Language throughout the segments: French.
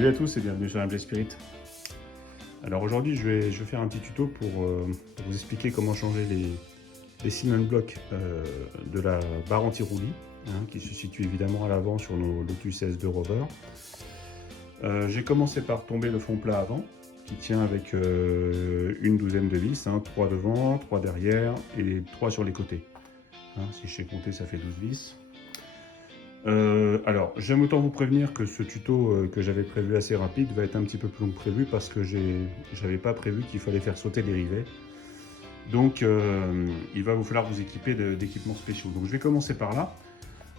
Salut à tous et bienvenue sur Humble Spirit. Alors aujourd'hui je vais faire un petit tuto pour vous expliquer comment changer les cement blocks de la barre anti-roulis qui se situe évidemment à l'avant sur nos Lotus S2 Rover. J'ai commencé par tomber le fond plat avant qui tient avec une douzaine de vis, 3 devant, 3 derrière et 3 sur les côtés. Si je sais compter, ça fait 12 vis. Alors, j'aime autant vous prévenir que ce tuto que j'avais prévu assez rapide va être un petit peu plus long que prévu parce que j'avais pas prévu qu'il fallait faire sauter les rivets. Donc, il va vous falloir vous équiper d'équipements spéciaux. Donc, je vais commencer par là.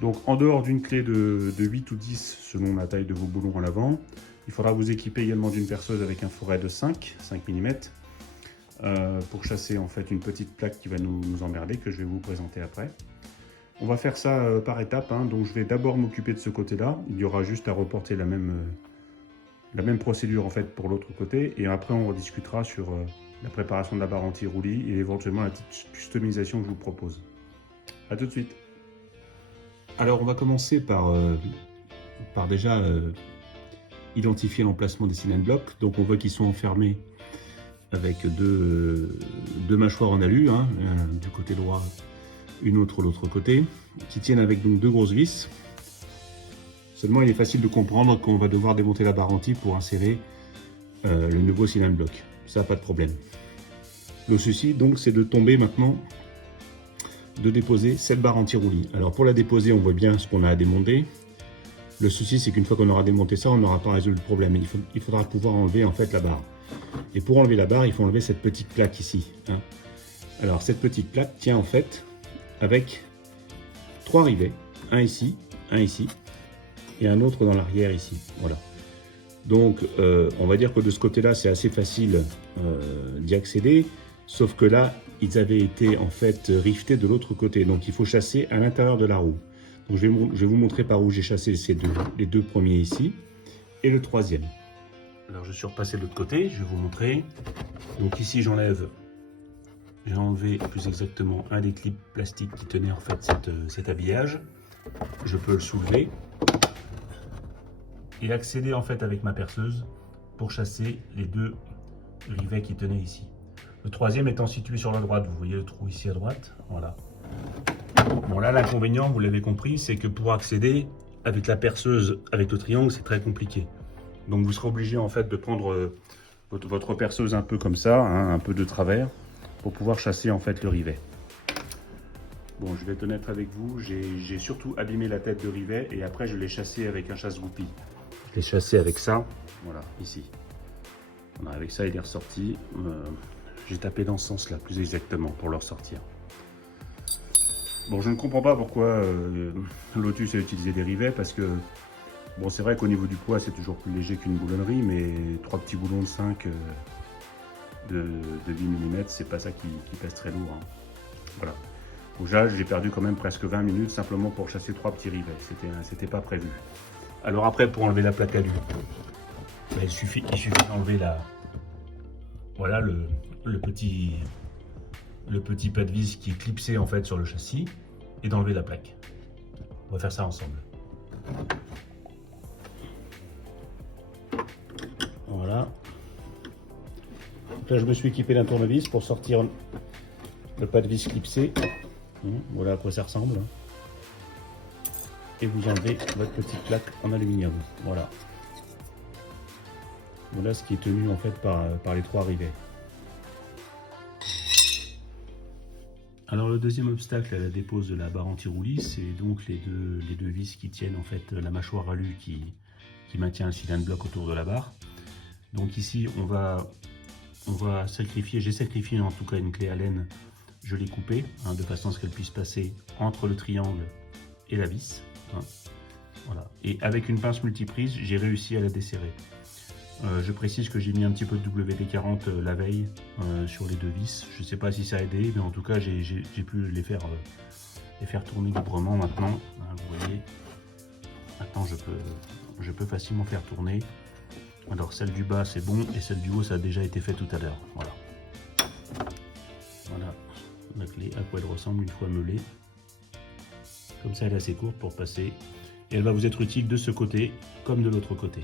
Donc, en dehors d'une clé de 8 ou 10 selon la taille de vos boulons à l'avant, il faudra vous équiper également d'une perceuse avec un fourret de 5 mm pour chasser en fait une petite plaque qui va nous emmerder que je vais vous présenter après. On va faire ça par étapes, donc je vais d'abord m'occuper de ce côté-là. Il y aura juste à reporter la même procédure en fait pour l'autre côté, et après on rediscutera sur la préparation de la barre anti-roulis et éventuellement la petite customisation que je vous propose. A tout de suite. Alors on va commencer par déjà identifier l'emplacement des cement blocks. Donc on voit qu'ils sont enfermés avec deux mâchoires en alu, du côté droit, une autre de l'autre côté, qui tiennent avec donc 2 grosses vis. Seulement il est facile de comprendre qu'on va devoir démonter la barre anti pour insérer le nouveau cement block. Ça, pas de problème. Le souci donc c'est de tomber maintenant, de déposer cette barre anti-roulis. Alors pour la déposer, on voit bien ce qu'on a à démonter. Le souci c'est qu'une fois qu'on aura démonté ça, on n'aura pas résolu le problème. Il faudra pouvoir enlever en fait la barre. Et pour enlever la barre, il faut enlever cette petite plaque ici. Alors cette petite plaque tient en fait avec 3 rivets, un ici et un autre dans l'arrière ici. Voilà. Donc on va dire que de ce côté-là c'est assez facile d'y accéder, sauf que là ils avaient été en fait riftés de l'autre côté, donc il faut chasser à l'intérieur de la roue. Donc je vais vous montrer par où j'ai chassé les deux premiers ici et le troisième. Alors je suis repassé de l'autre côté, je vais vous montrer. Donc ici j'ai enlevé plus exactement un des clips plastiques qui tenait en fait cet habillage. Je peux le soulever et accéder en fait avec ma perceuse pour chasser les 2 rivets qui tenaient ici. Le troisième étant situé sur la droite, vous voyez le trou ici à droite, voilà. Bon là l'inconvénient, vous l'avez compris, c'est que pour accéder avec la perceuse, avec le triangle, c'est très compliqué. Donc vous serez obligé en fait de prendre votre perceuse un peu comme ça, un peu de travers, pour pouvoir chasser en fait le rivet. Bon, je vais être honnête avec vous, j'ai surtout abîmé la tête de rivet et après je l'ai chassé avec un chasse-goupille. Je l'ai chassé avec ça, voilà, ici. Voilà, avec ça il est ressorti. J'ai tapé dans ce sens-là, plus exactement, pour le ressortir. Bon, je ne comprends pas pourquoi Lotus a utilisé des rivets, parce que, bon, c'est vrai qu'au niveau du poids, c'est toujours plus léger qu'une boulonnerie, mais 3 petits boulons de 5 de 8 mm, c'est pas ça qui pèse très lourd. Voilà. Donc là, j'ai perdu quand même presque 20 minutes simplement pour chasser 3 petits rivets. C'était pas prévu. Alors après, pour enlever la plaque alu, il suffit d'enlever voilà le petit pas de vis qui est clipsé en fait sur le châssis et d'enlever la plaque. On va faire ça ensemble. Voilà. Donc là, je me suis équipé d'un tournevis pour sortir le pas de vis clipsé. Voilà à quoi ça ressemble. Et vous enlevez votre petite plaque en aluminium. Voilà. Voilà ce qui est tenu en fait par les 3 rivets. Alors le deuxième obstacle à la dépose de la barre anti-roulis, c'est donc les deux vis qui tiennent en fait la mâchoire alu qui maintient le cement block autour de la barre. Donc ici on va sacrifier, j'ai sacrifié en tout cas une clé Allen, je l'ai coupée de façon à ce qu'elle puisse passer entre le triangle et la vis. Voilà. Et avec une pince multiprise, j'ai réussi à la desserrer. Je précise que j'ai mis un petit peu de WD-40 la veille sur les 2 vis. Je ne sais pas si ça a aidé, mais en tout cas j'ai pu les faire tourner librement maintenant. Vous voyez, maintenant je peux facilement faire tourner. Alors celle du bas c'est bon et celle du haut ça a déjà été fait tout à l'heure. Voilà. Voilà la clé, à quoi elle ressemble une fois meulée. Comme ça elle est assez courte pour passer. Et elle va vous être utile de ce côté comme de l'autre côté.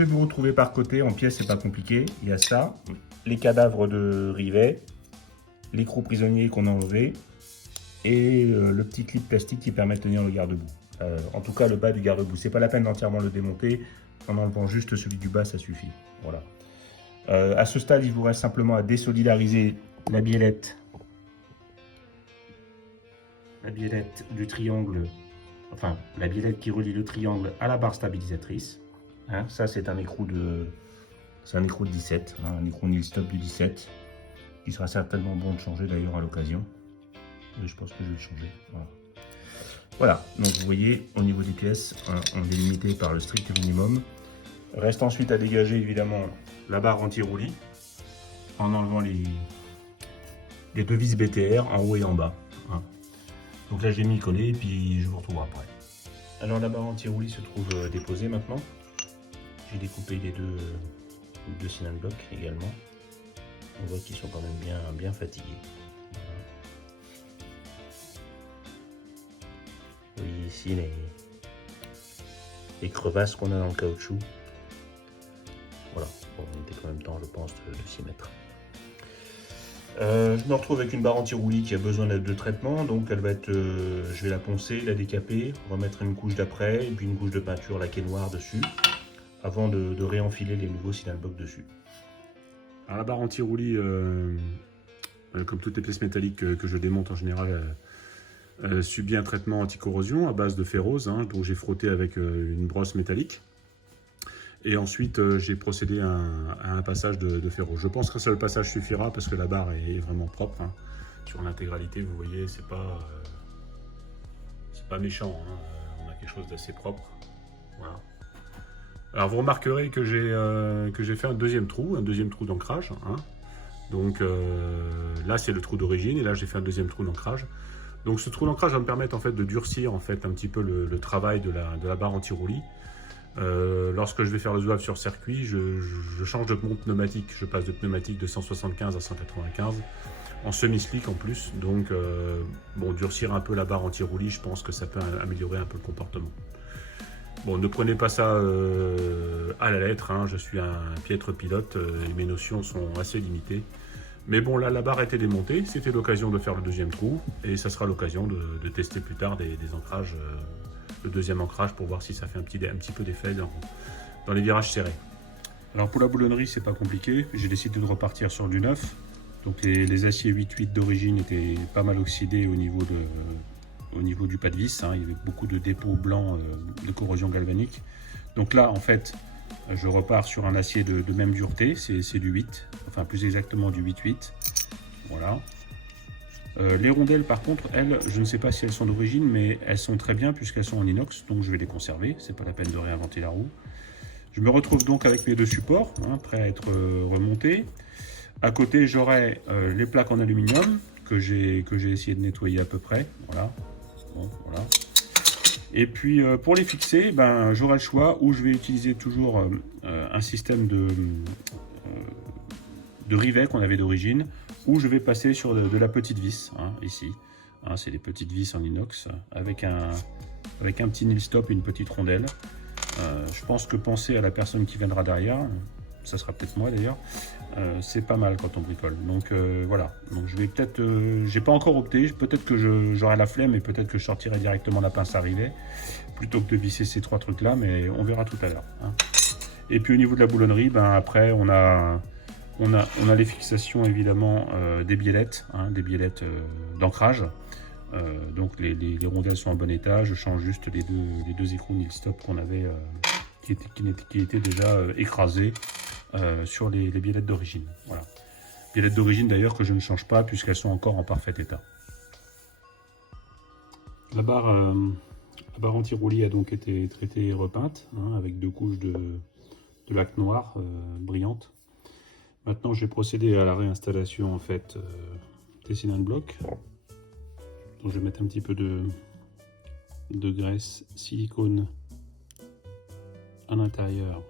devez vous retrouver par côté, en pièces, c'est pas compliqué. Il y a ça, les cadavres de rivets, l'écrou prisonnier qu'on a enlevé et le petit clip plastique qui permet de tenir le garde-boue. En tout cas, le bas du garde-boue. C'est pas la peine d'entièrement le démonter. En enlevant juste celui du bas, ça suffit. Voilà. À ce stade, il vous reste simplement à désolidariser la biellette du triangle, enfin la biellette qui relie le triangle à la barre stabilisatrice. Hein, ça c'est un écrou de 17, hein, un écrou nil stop du 17, qui sera certainement bon de changer d'ailleurs à l'occasion. Je pense que je vais le changer. Voilà. Voilà, donc vous voyez au niveau des pièces, on est limité par le strict minimum. Reste ensuite à dégager évidemment la barre anti-roulis en enlevant les deux vis BTR en haut et en bas. Hein. Donc là j'ai mis collé et puis je vous retrouve après. Alors la barre anti-roulis se trouve déposée maintenant. J'ai découpé les deux cylindres blocs également. On voit qu'ils sont quand même bien fatigués. Voilà. Vous voyez ici les crevasses qu'on a dans le caoutchouc. Voilà, bon, il était quand même temps je pense de s'y mettre. Je me retrouve avec une barre anti-roulis qui a besoin de traitement, donc elle va être, je vais la poncer, la décaper, remettre une couche d'après, et puis une couche de peinture laquée noire dessus, avant de réenfiler les nouveaux cylindres blocs dessus. Alors la barre anti-roulis, comme toutes les pièces métalliques que je démonte en général, subit un traitement anti-corrosion à base de ferrose, hein, dont j'ai frotté avec une brosse métallique. Et ensuite, j'ai procédé à un passage de ferrose. Je pense qu'un seul passage suffira parce que la barre est vraiment propre. Hein. Sur l'intégralité, vous voyez, c'est pas méchant. Hein. On a quelque chose d'assez propre. Voilà. Alors vous remarquerez que j'ai fait un deuxième trou d'ancrage. Hein. Donc là, c'est le trou d'origine et là, j'ai fait un deuxième trou d'ancrage. Donc ce trou d'ancrage va me permettre en fait de durcir en fait un petit peu le travail de la barre anti-roulis. Lorsque je vais faire le zouave sur circuit, je change de monte pneumatique. Je passe de pneumatique de 175 à 195 en semi-slick en plus. Donc, bon, durcir un peu la barre anti-roulis, je pense que ça peut améliorer un peu le comportement. Bon, ne prenez pas ça à la lettre. Hein. Je suis un piètre pilote et mes notions sont assez limitées. Mais bon, là, la barre a été démontée. C'était l'occasion de faire le deuxième trou et ça sera l'occasion de tester plus tard des ancrages. Le deuxième ancrage pour voir si ça fait un petit peu d'effet dans les virages serrés. Alors pour la boulonnerie, c'est pas compliqué. J'ai décidé de repartir sur du neuf. Donc les aciers 8-8 d'origine étaient pas mal oxydés au niveau du pas de vis. Hein. Il y avait beaucoup de dépôts blancs de corrosion galvanique. Donc là, en fait, je repars sur un acier de même dureté. C'est du 8, enfin plus exactement du 8-8. Voilà. Les rondelles par contre, elles, je ne sais pas si elles sont d'origine, mais elles sont très bien puisqu'elles sont en inox, donc je vais les conserver, c'est pas la peine de réinventer la roue. Je me retrouve donc avec mes deux supports, hein, prêts à être remontés. À côté, j'aurai les plaques en aluminium que j'ai essayé de nettoyer à peu près, voilà. Bon, voilà. Et puis pour les fixer, ben, j'aurai le choix où je vais utiliser toujours un système de rivet qu'on avait d'origine, où je vais passer sur de la petite vis, hein, ici. Hein, c'est des petites vis en inox avec un petit nil stop et une petite rondelle. Je pense que penser à la personne qui viendra derrière, ça sera peut-être moi d'ailleurs, c'est pas mal quand on bricole. Donc voilà, donc je vais peut-être, j'ai pas encore opté, peut-être que j'aurai la flemme et peut-être que je sortirai directement la pince à rivet plutôt que de visser ces trois trucs là, mais on verra tout à l'heure. Hein. Et puis au niveau de la boulonnerie, ben après on a les fixations évidemment des biellettes, hein, des biellettes d'ancrage. Donc les rondelles sont en bon état. Je change juste les deux écrous nil stop qu'on avait, qui étaient déjà écrasés sur les biellettes d'origine. Voilà. Biellettes d'origine d'ailleurs que je ne change pas puisqu'elles sont encore en parfait état. La barre anti-roulis a donc été traitée et repeinte, hein, avec deux couches de laque noire brillante. Maintenant, je vais procéder à la réinstallation en fait des cylindres blocs. Donc, je vais mettre un petit peu de graisse silicone à l'intérieur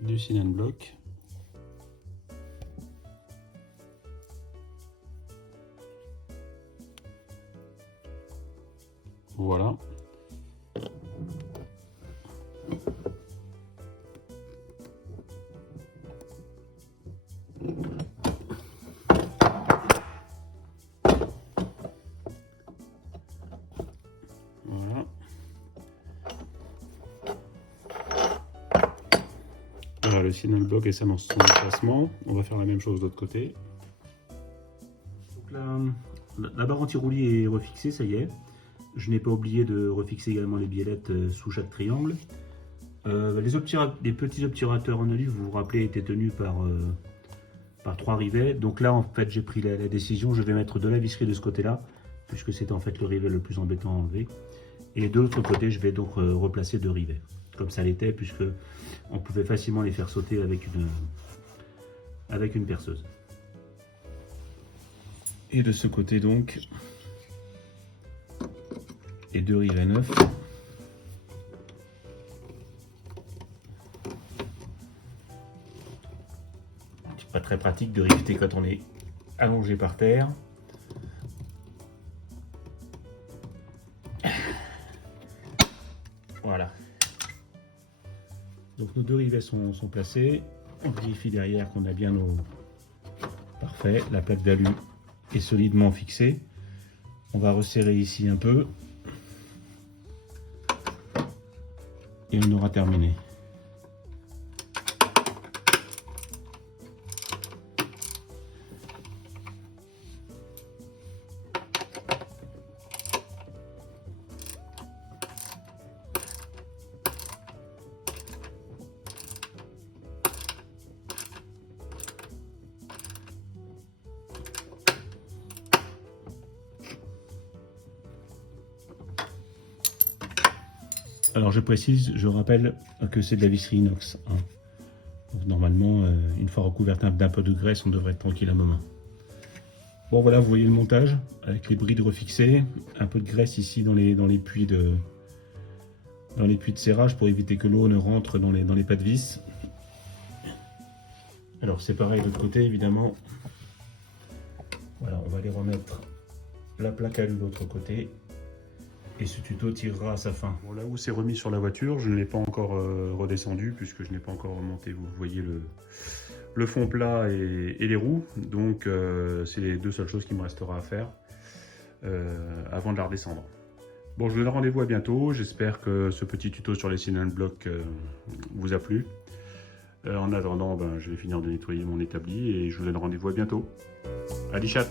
du cylindre bloc. Voilà. Voilà, le signal block est ça dans son emplacement. On va faire la même chose de l'autre côté. Donc la barre anti-roulis est refixée, ça y est. Je n'ai pas oublié de refixer également les biellettes sous chaque triangle. Les petits obturateurs en alu, vous vous rappelez, étaient tenus par 3 rivets. Donc là, en fait, j'ai pris la décision, je vais mettre de la visserie de ce côté-là, puisque c'est en fait le rivet le plus embêtant à enlever. Et de l'autre côté, je vais donc replacer 2 rivets, comme ça l'était, puisque on pouvait facilement les faire sauter avec une perceuse. Et de ce côté donc, les 2 rivets neufs. C'est pas très pratique de riveter quand on est allongé par terre. Voilà. Donc nos 2 rivets sont placés. On vérifie derrière qu'on a bien nos... Parfait, la plaque d'alu est solidement fixée. On va resserrer ici un peu. Et on aura terminé. Alors je précise, je rappelle que c'est de la visserie inox. Hein. Donc, normalement, une fois recouverte d'un peu de graisse, on devrait être tranquille un moment. Bon voilà, vous voyez le montage avec les brides refixées, un peu de graisse ici dans les puits de serrage pour éviter que l'eau ne rentre dans les pas de vis. Alors c'est pareil de l'autre côté évidemment. Voilà, on va les remettre la plaque à de l'autre côté. Et ce tuto tirera à sa fin. Bon, là où c'est remis sur la voiture, je ne l'ai pas encore redescendu puisque je n'ai pas encore remonté. Vous voyez le fond plat et les roues. Donc c'est les 2 seules choses qui me restera à faire avant de la redescendre. Bon, je vous donne rendez-vous à bientôt. J'espère que ce petit tuto sur les signal blocs vous a plu. En attendant, je vais finir de nettoyer mon établi et je vous donne rendez-vous à bientôt. Allez, chat!